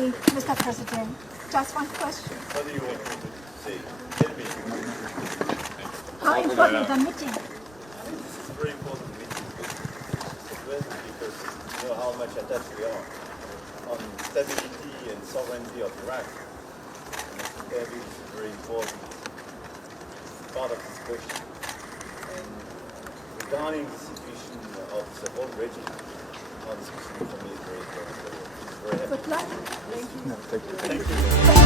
me, Mr. President, just one question. What do you want me to say? Tell me. How important the meeting? This is a very important meeting, Mr. President, because you know how much attached we are on stability and sovereignty of Iraq. And I think that is a very important part of this question. And regarding the situation of the whole region, our discussion for me is very important. Very happy. Good luck. Thank you.